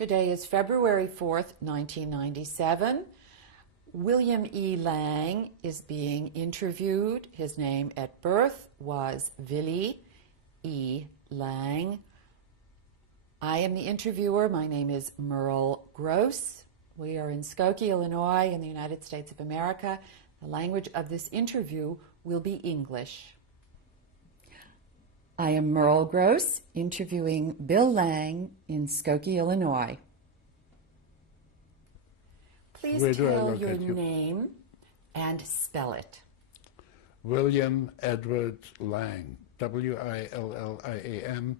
Today is February 4th, 1997. William E. Lang is being interviewed. His name at birth was Willie E. Lang. I am the interviewer. My name is Merle Gross. We are in Skokie, Illinois, in the United States of America. The language of this interview will be English. I am Merle Gross, interviewing Bill Lang in Skokie, Illinois. Please tell your name and spell it. William Edward Lang, W-I-L-L-I-A-M,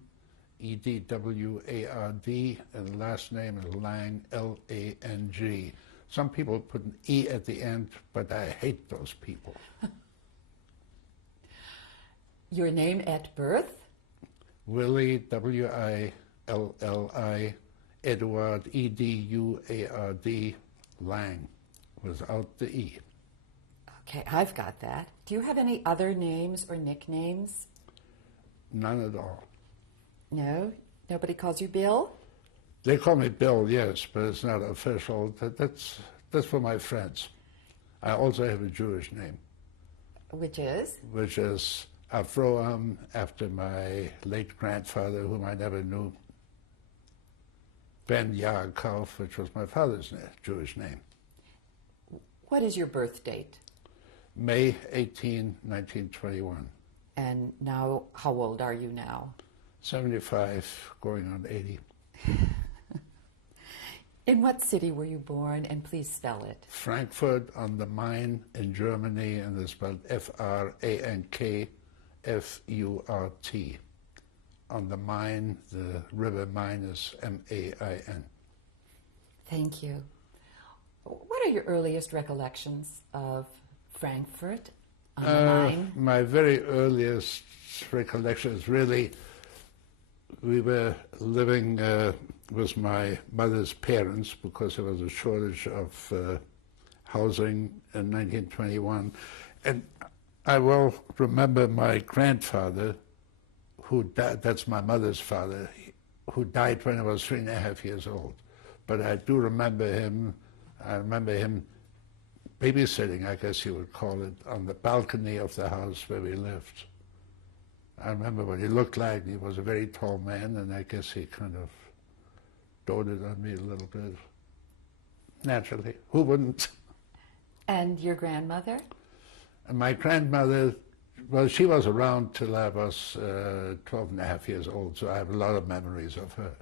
E-D-W-A-R-D, and the last name is Lang, L-A-N-G. Some people put an E at the end, but I hate those people. Your name at birth? Willie, W-I-L-L-I, Edward, E-D-U-A-R-D, Lang, without the E. Okay, I've got that. Do you have any other names or nicknames? None at all. No? Nobody calls you Bill? They call me Bill, yes, but it's not official. That's for my friends. I also have a Jewish name. Which is? Which is Avraham, after my late grandfather, whom I never knew. Ben Yaakov, which was my father's Jewish name. What is your birth date? May 18, 1921. And now, how old are you now? 75, going on 80. In what city were you born, and please spell it? Frankfurt on the Main in Germany, and it's spelled F-R-A-N-K-F-U-R-T. On the Main, the river Main is M-A-I-N. Thank you. What are your earliest recollections of Frankfurt on the Main? My very earliest recollection is really, we were living with my mother's parents because there was a shortage of housing in 1921. And I will remember my grandfather, who died, that's my mother's father, who died when I was 3.5 years old. But I do remember him. I remember him babysitting, I guess you would call it, on the balcony of the house where we lived. I remember what he looked like. He was a very tall man, and I guess he kind of doted on me a little bit. Naturally, who wouldn't? And your grandmother? And my grandmother, well, she was around till I was 12.5 years old, so I have a lot of memories of her.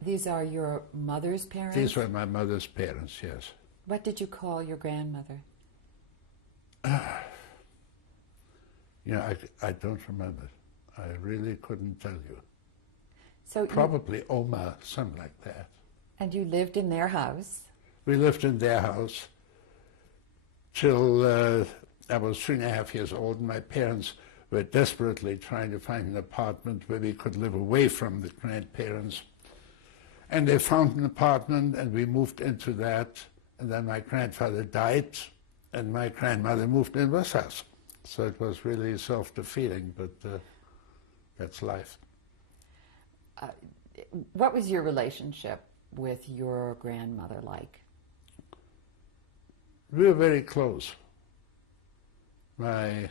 These are your mother's parents? These were my mother's parents, yes. What did you call your grandmother? You know, I don't remember. I really couldn't tell you. So probably Oma, something like that. And you lived in their house? We lived in their house till I was 3.5 years old, and my parents were desperately trying to find an apartment where we could live away from the grandparents. And they found an apartment, and we moved into that, and then my grandfather died, and my grandmother moved in with us. So it was really self-defeating, but that's life. What was your relationship with your grandmother like? We were very close. My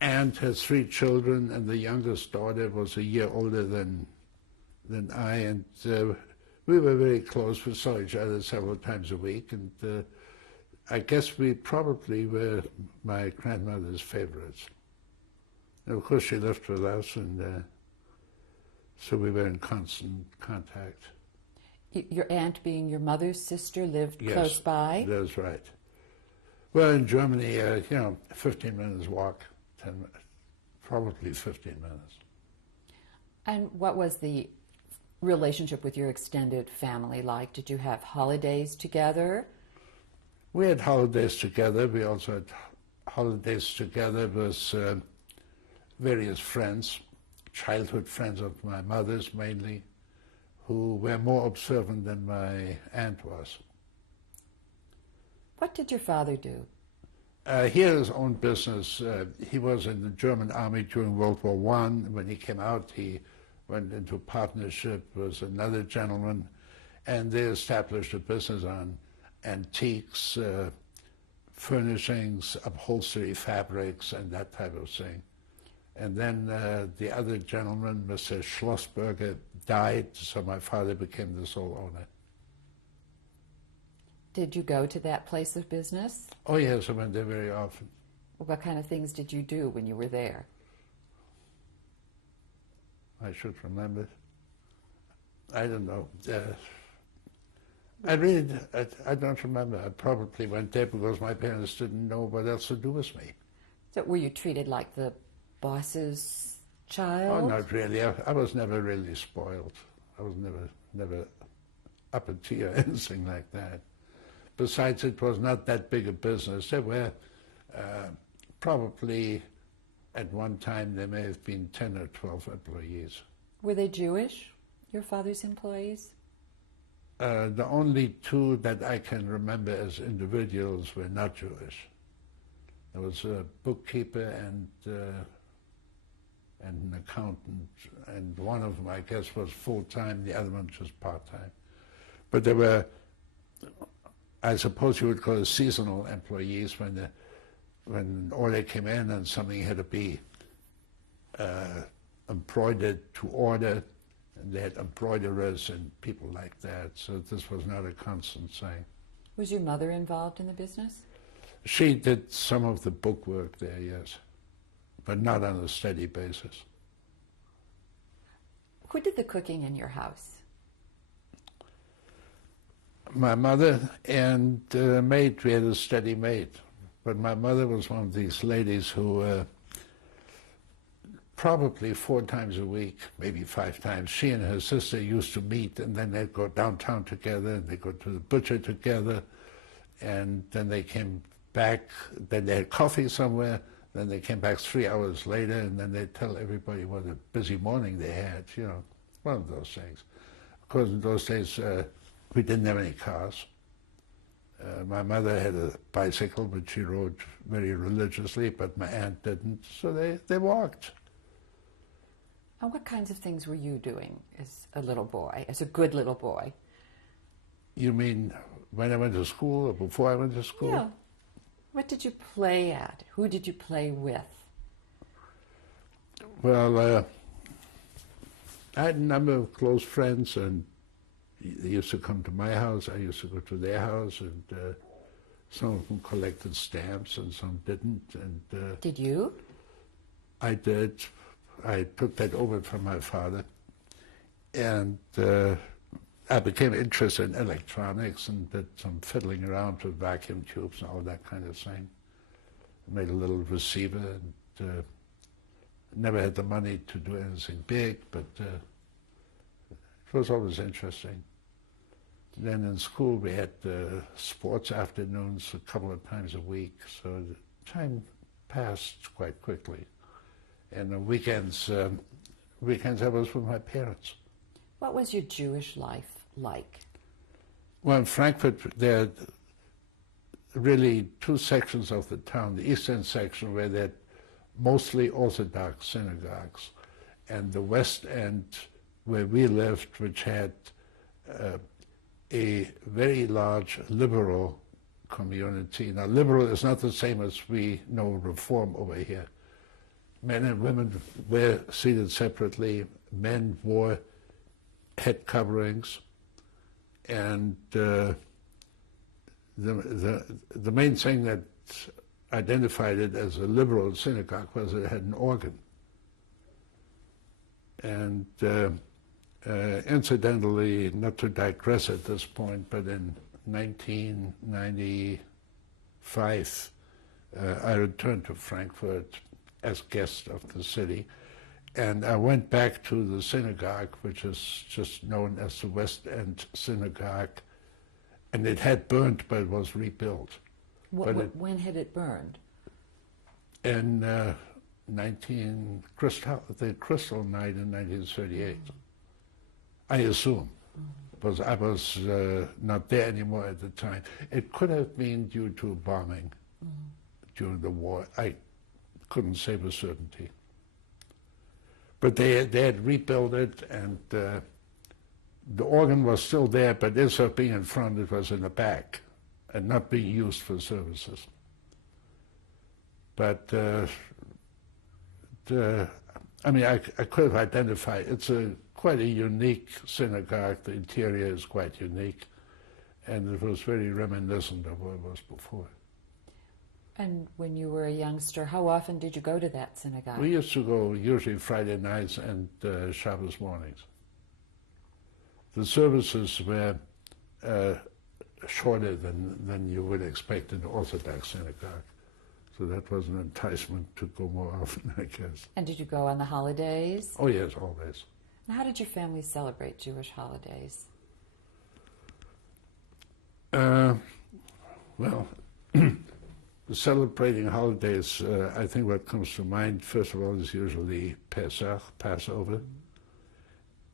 aunt has 3 children, and the youngest daughter was a year older than I, and we were very close. We saw each other several times a week, and I guess we probably were my grandmother's favorites. And of course, she lived with us, and so we were in constant contact. Your aunt, being your mother's sister, lived yes, close by? That's right. Well, in Germany, 15 minutes walk, 10 minutes, probably 15 minutes. And what was the relationship with your extended family like? Did you have holidays together? We had holidays together. We also had holidays together with various friends, childhood friends of my mother's mainly, who were more observant than my aunt was. What did your father do? He had his own business. He was in the German army during World War I. When he came out, he went into partnership with another gentleman, And they established a business on antiques, furnishings, upholstery, fabrics, and that type of thing. And then the other gentleman, Mr. Schlossberger, died, so my father became the sole owner. Did you go to that place of business? Oh yes, I went there very often. What kind of things did you do when you were there? I should remember. I don't know. I don't remember. I probably went there because my parents didn't know what else to do with me. So were you treated like the boss's child? Oh, not really. I was never really spoiled. I was never uppity or anything like that. Besides, it was not that big a business. There were probably, at one time, there may have been 10 or 12 employees. Were they Jewish, your father's employees? The only two that I can remember as individuals were not Jewish. There was a bookkeeper and an accountant, and one of them, I guess, was full-time, the other one just part-time. But there were, I suppose you would call it seasonal employees when an order came in and something had to be embroidered to order, and they had embroiderers and people like that, so this was not a constant thing. Was your mother involved in the business? She did some of the book work there, yes, but not on a steady basis. Who did the cooking in your house? My mother and maid. We had a steady maid, but my mother was one of these ladies who probably 4 times a week, maybe 5 times, she and her sister used to meet, and then they'd go downtown together, and they'd go to the butcher together, and then they came back, then they had coffee somewhere, then they came back 3 hours later, and then they'd tell everybody what a busy morning they had, you know, one of those things. Of course, in those days, we didn't have any cars. My mother had a bicycle, but she rode very religiously, but my aunt didn't, so they walked. And what kinds of things were you doing as a little boy, as a good little boy? You mean when I went to school or before I went to school? Yeah. What did you play at? Who did you play with? Well, I had a number of close friends, and they used to come to my house. I used to go to their house, and some of them collected stamps and some didn't. And Did you? I did. I took that over from my father, and I became interested in electronics and did some fiddling around with vacuum tubes and all that kind of thing. I made a little receiver, and never had the money to do anything big, but it was always interesting. Then in school we had sports afternoons a couple of times a week, so the time passed quite quickly. And on weekends I was with my parents. What was your Jewish life like? Well, in Frankfurt, there are really 2 sections of the town. The eastern section, where there are mostly Orthodox synagogues, and the west end, where we lived, which had a very large liberal community. Now, liberal is not the same as we know Reform over here. Men and women were seated separately. Men wore head coverings, and the main thing that identified it as a liberal synagogue was it had an organ. And incidentally, not to digress at this point, but in 1995, I returned to Frankfurt as guest of the city, and I went back to the synagogue, which is just known as the West End Synagogue, and it had burned, but it was rebuilt. When had it burned? In the Crystal Night in 1938. I assume, because I was not there anymore at the time. It could have been due to bombing during the war. I couldn't say with certainty. But they had rebuilt it, and the organ was still there, but instead of being in front, it was in the back and not being used for services. But I could have identified, it's quite a unique synagogue. The interior is quite unique, and it was very reminiscent of what it was before. And when you were a youngster, how often did you go to that synagogue? We used to go usually Friday nights and Shabbos mornings. The services were shorter than you would expect in the Orthodox synagogue. So that was an enticement to go more often, I guess. And did you go on the holidays? Oh, yes, always. And how did your family celebrate Jewish holidays? Well, celebrating holidays, I think what comes to mind, first of all, is usually Pesach, Passover.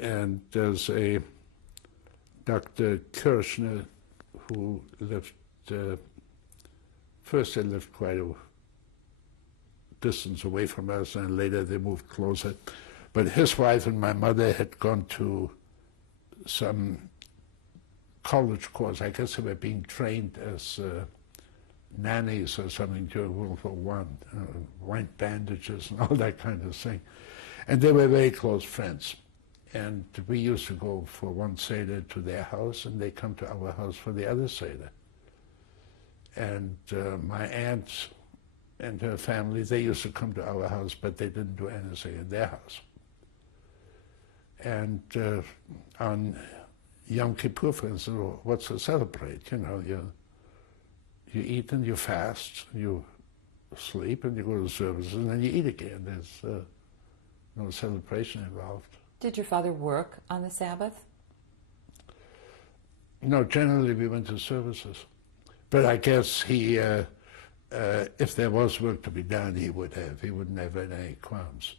And there's a Dr. Kirshner who lived, first they lived quite a distance away from us, and later they moved closer. But his wife and my mother had gone to some college course. I guess they were being trained as nannies or something during World War I, white bandages and all that kind of thing. And they were very close friends. And we used to go for one Seder to their house, and they come to our house for the other Seder. And my aunt and her family, they used to come to our house, but they didn't do anything in their house. And on Yom Kippur, for instance, what's to celebrate? You know, you eat and you fast, you sleep and you go to services, and then you eat again. There's no celebration involved. Did your father work on the Sabbath? No, generally we went to services. But I guess he, if there was work to be done, he would have. He wouldn't have any qualms.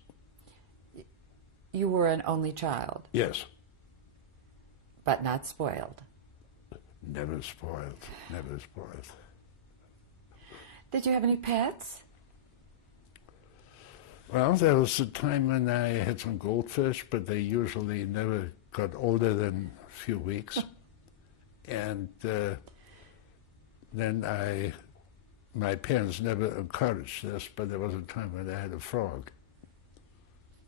You were an only child? Yes. But not spoiled? Never spoiled, never spoiled. Did you have any pets? Well, there was a time when I had some goldfish, but they usually never got older than a few weeks. And then my parents never encouraged this, but there was a time when I had a frog.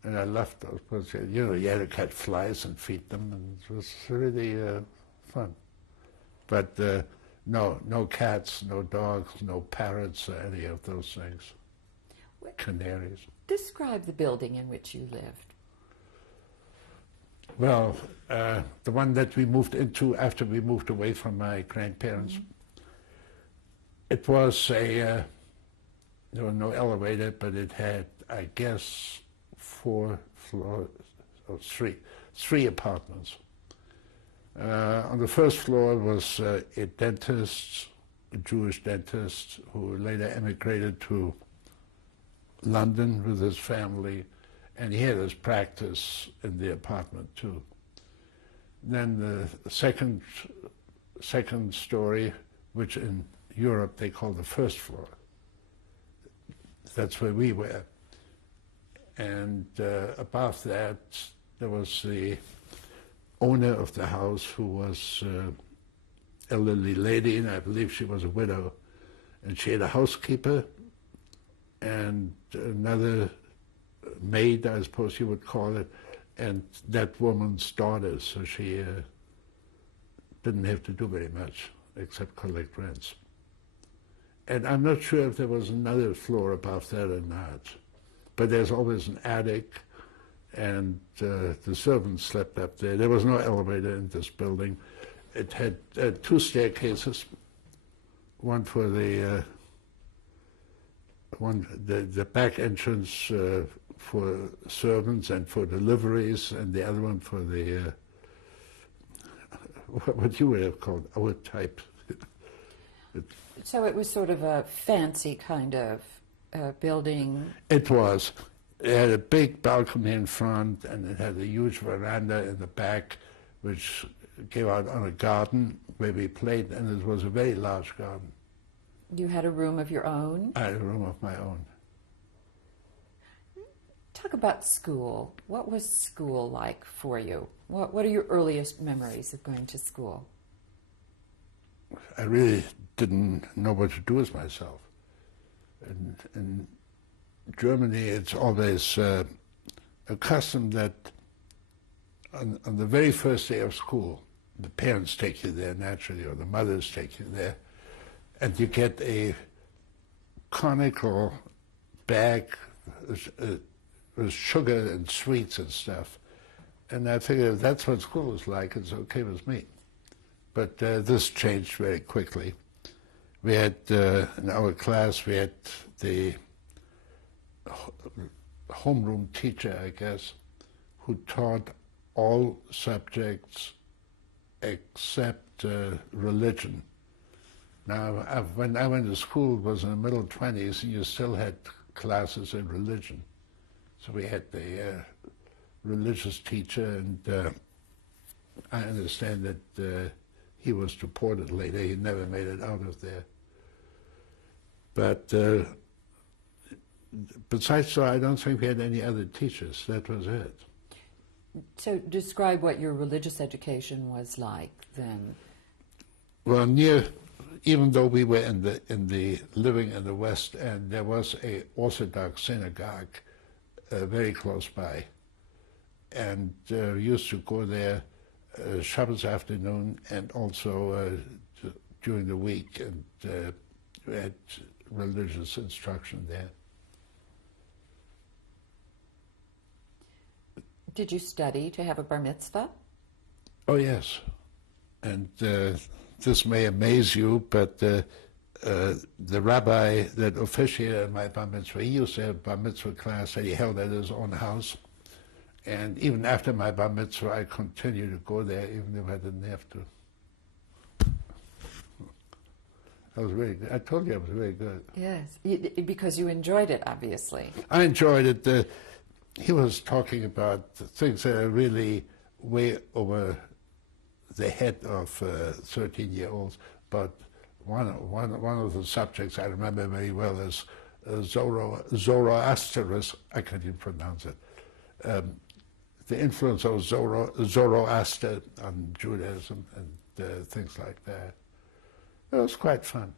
And I left those, because, you know, you had to catch flies and feed them, and it was really fun. But no cats, no dogs, no parrots, or any of those things. Canaries. Describe the building in which you lived. Well, the one that we moved into after we moved away from my grandparents, it was there was no elevator, but it had, I guess, 4 floors, or three apartments. On the first floor was a dentist, a Jewish dentist, who later emigrated to London with his family, and he had his practice in the apartment too. Then the second story, which in Europe they call the first floor, that's where we were. And above that there was the owner of the house, who was an elderly lady, and I believe she was a widow, and she had a housekeeper and another maid, I suppose you would call it, and that woman's daughter, so she didn't have to do very much except collect rents. And I'm not sure if there was another floor above that or not, but there's always an attic, and the servants slept up there. There was no elevator in this building. It had 2 staircases, one for the back entrance for servants and for deliveries, and the other one for the what you would have called our type. So it was sort of a fancy kind of building. It was. It had a big balcony in front, and it had a huge veranda in the back, which gave out on a garden where we played, and it was a very large garden. You had a room of your own? I had a room of my own. Talk about school. What was school like for you? What are your earliest memories of going to school? I really didn't know what to do with myself. In Germany, it's always a custom that on the very first day of school, the parents take you there naturally, or the mothers take you there, and you get a conical bag with sugar and sweets and stuff. And I figured if that's what school is like, it's okay with me. But this changed very quickly. We had, in our class, we had the homeroom teacher, I guess, who taught all subjects except religion. Now, when I went to school, it was in the middle 20s, and you still had classes in religion. So we had the religious teacher, and I understand that he was deported later. He never made it out of there. But besides that, I don't think we had any other teachers. That was it. So describe what your religious education was like then. Well, even though we were in the living in the West End, there was a Orthodox synagogue very close by, and we used to go there Shabbos afternoon and also during the week, and we had religious instruction there. Did you study to have a bar mitzvah? Oh, yes. And this may amaze you, but the rabbi that officiated my bar mitzvah, he used to have a bar mitzvah class that he held at his own house. And even after my bar mitzvah, I continued to go there, even if I didn't have to. I was very good. I told you I was very good. Yes, because you enjoyed it, obviously. I enjoyed it. He was talking about things that are really way over the head of 13-year-olds, but one of the subjects I remember very well is Zoroaster. I can't even pronounce it. The influence of Zoroaster on Judaism and things like that. It was quite fun.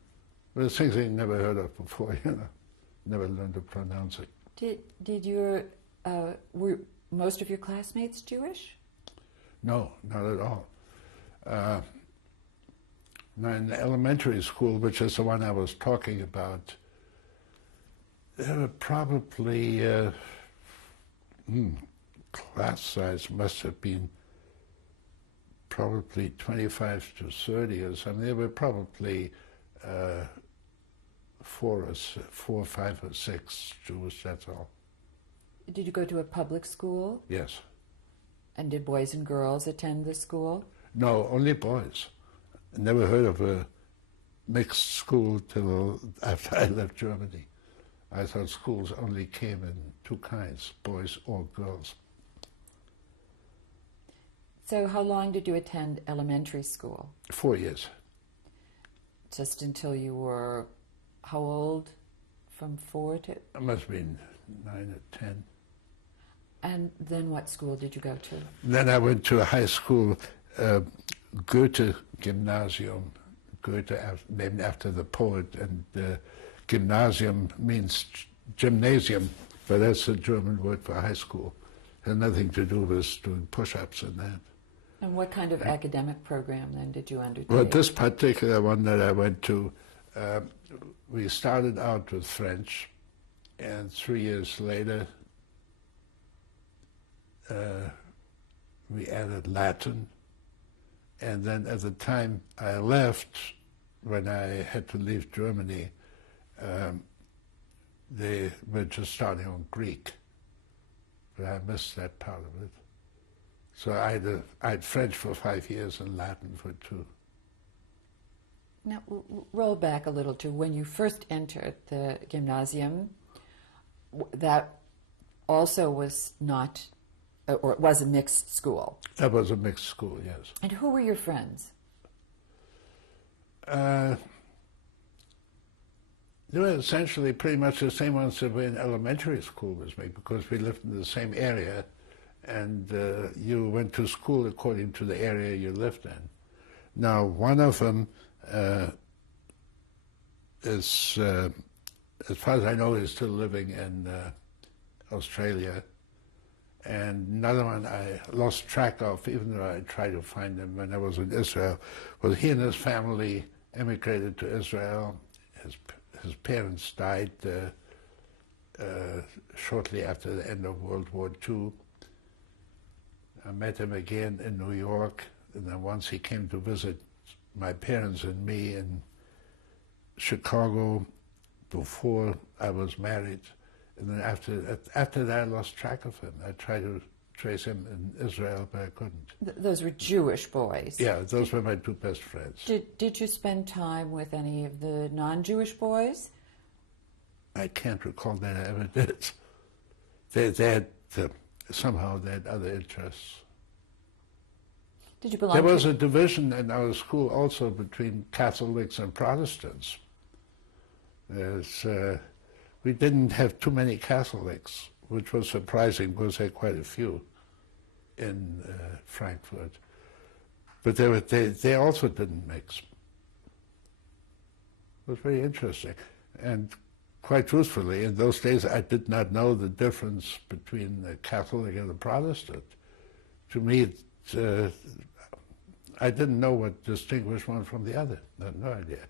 But it's things I never heard of before, never learned to pronounce it. Were most of your classmates Jewish? No, not at all. Now in elementary school, which is the one I was talking about, there were probably, class size must have been probably 25 to 30 or something. There were probably 4 or 5 or 6 Jews, that's all. Did you go to a public school? Yes. And did boys and girls attend the school? No, only boys. I never heard of a mixed school till after I left Germany. I thought schools only came in 2 kinds, boys or girls. So how long did you attend elementary school? 4 years. Just until you were, how old? From 4 to? I must have been 9 or 10. And then what school did you go to? Then I went to a high school, Goethe Gymnasium, Goethe named after the poet, and gymnasium means gymnasium, but that's a German word for high school. It had nothing to do with doing push-ups and that. And what kind of academic program then did you undertake? Well, this particular one that I went to, we started out with French, and 3 years later, we added Latin, and then at the time I left, when I had to leave Germany, they were just starting on Greek, but I missed that part of it. So I had French for 5 years and Latin for 2. Now, roll back a little to when you first entered the gymnasium. That also was not, or it was a mixed school. That was a mixed school, yes. And who were your friends? They were essentially pretty much the same ones that were in elementary school with me, because we lived in the same area, and you went to school according to the area you lived in. Now, one of them is, as far as I know, is still living in Australia. And another one I lost track of, even though I tried to find him when I was in Israel, was he and his family emigrated to Israel. His parents died shortly after the end of World War II. I met him again in New York, and then once he came to visit my parents and me in Chicago before I was married. And then after that, I lost track of him. I tried to trace him in Israel, but I couldn't. Those were Jewish boys? Yeah, those were my two best friends. Did you spend time with any of the non-Jewish boys? I can't recall that I ever did. They had, somehow they had other interests. Did you belong There was a division in our school also between Catholics and Protestants. We didn't have too many Catholics, which was surprising because there were quite a few in Frankfurt. But they also didn't mix. It was very interesting. And quite truthfully, in those days I did not know the difference between the Catholic and the Protestant. To me, I didn't know what distinguished one from the other. I had no idea.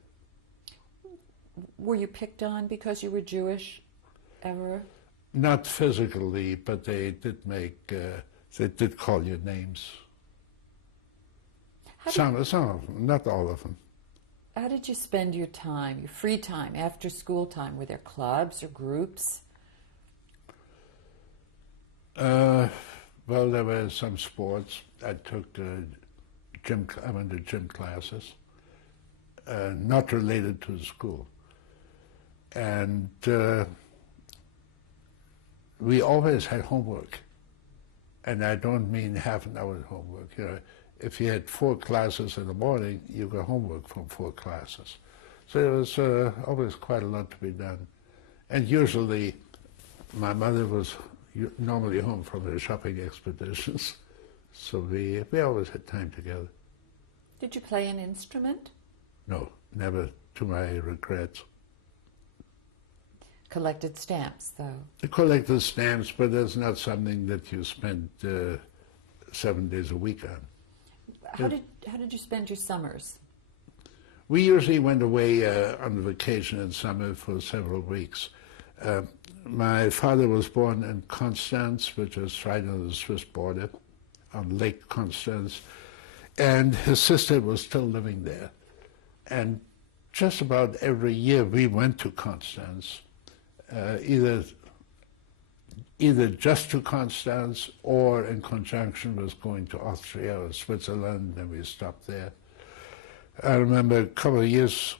Were you picked on because you were Jewish ever? Not physically, but they did call you names. Some of them, not all of them. How did you spend your time, your free time, after school time? Were there clubs or groups? Well, there were some sports. I took I went to gym classes, not related to the school. And we always had homework. And I don't mean half an hour homework. You know, if you had 4 classes in the morning, you got homework from 4 classes. So there was always quite a lot to be done. And usually, my mother was normally home from her shopping expeditions. So we always had time together. Did you play an instrument? No, never, to my regret. Collected stamps, though. I collected stamps, but that's not something that you spend 7 days a week on. How did you spend your summers? We usually went away on vacation in summer for several weeks. My father was born in Constance, which is right on the Swiss border, on Lake Constance, and his sister was still living there. And just about every year we went to Constance, either just to Constance or in conjunction with going to Austria or Switzerland, and we stopped there. I remember a couple of years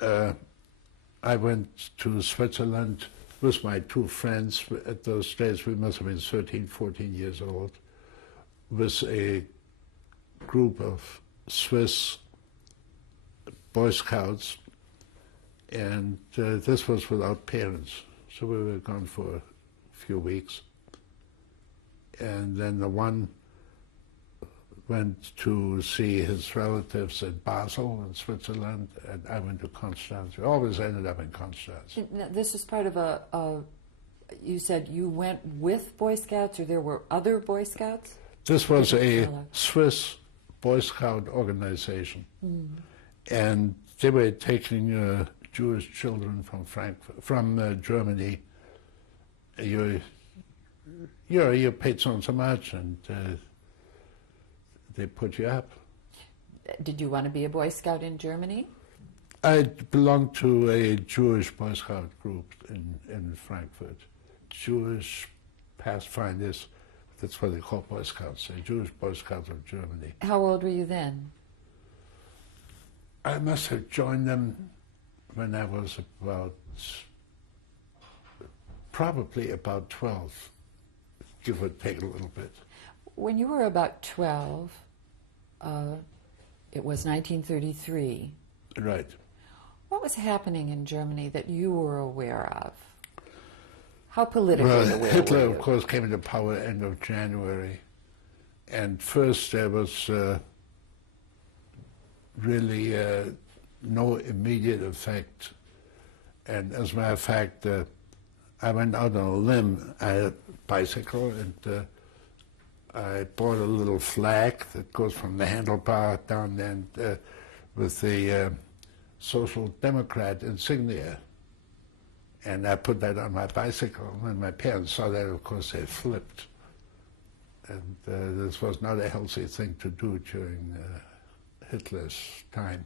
I went to Switzerland with my 2 friends. At those days we must have been 13, 14 years old, with a group of Swiss Boy Scouts, and this was without parents. So we were gone for a few weeks. And then the one went to see his relatives in Basel in Switzerland, and I went to Constance. We always ended up in Constance. Now, this is part of you said you went with Boy Scouts, or there were other Boy Scouts? This was a Swiss Boy Scout organization. And they were taking Jewish children from Germany. You paid so much, and they put you up. Did you want to be a Boy Scout in Germany? I belonged to a Jewish Boy Scout group in Frankfurt. Jewish Pathfinders, that's what they call Boy Scouts, the Jewish Boy Scouts of Germany. How old were you then? I must have joined them when I was probably about 12, give or take a little bit. When you were about 12, it was 1933. Right. What was happening in Germany that you were aware of? How politically Well, aware Hitler, were you? of course, came into power end of January. And first there was really no immediate effect. And as a matter of fact, I went out on a limb. I had a bicycle, and I bought a little flag that goes from the handlebar down and with the Social Democrat insignia. And I put that on my bicycle. When my parents saw that, of course, they flipped. And this was not a healthy thing to do during Hitler's time.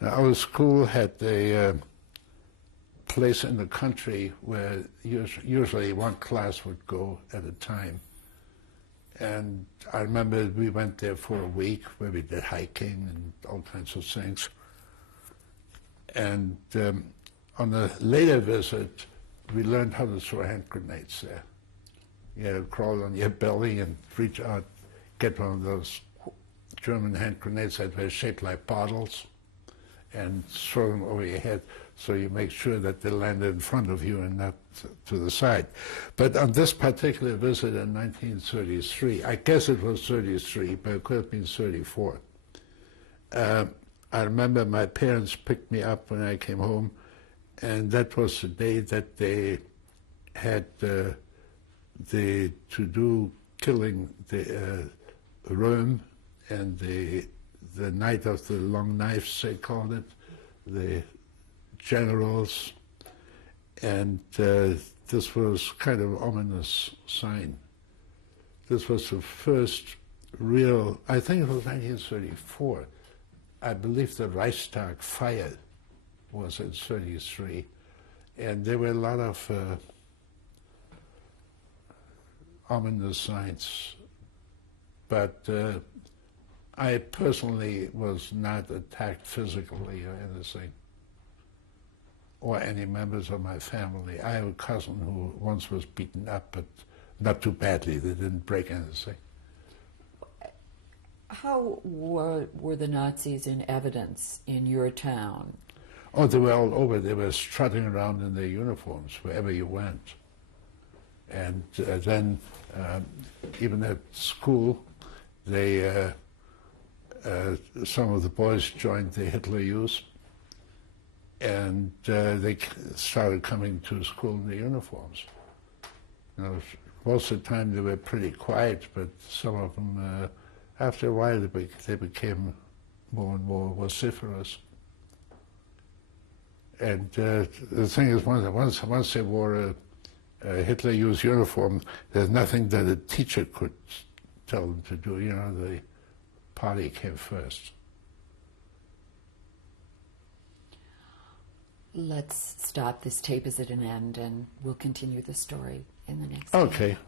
Now, our school had a place in the country where usually one class would go at a time. And I remember we went there for a week where we did hiking and all kinds of things. And on a later visit, we learned how to throw hand grenades there. You had to crawl on your belly and reach out, get one of those German hand grenades that were shaped like bottles, and throw them over your head so you make sure that they landed in front of you and not to the side. But on this particular visit in 1933, I guess it was 33, but it could have been 34. I remember my parents picked me up when I came home, and that was the day that they had to do killing the Rome and the night of the long knives, they called it, the generals, and this was kind of an ominous sign. This was the first real, I think it was 1934. I believe the Reichstag fire was in 33, and there were a lot of ominous signs. But I personally was not attacked physically or anything, or any members of my family. I have a cousin who once was beaten up, but not too badly. They didn't break anything. How were the Nazis in evidence in your town? Oh, they were all over. They were strutting around in their uniforms wherever you went. And then, even at school, they, some of the boys joined the Hitler Youth, and they started coming to school in their uniforms. You know, most of the time they were pretty quiet, but some of them, after a while, they became more and more vociferous. And the thing is, once they wore a Hitler Youth uniform, there's nothing that a teacher could tell them to do. You know, the party came first. Let's stop. This tape is at an end, and we'll continue the story in the next Okay. video.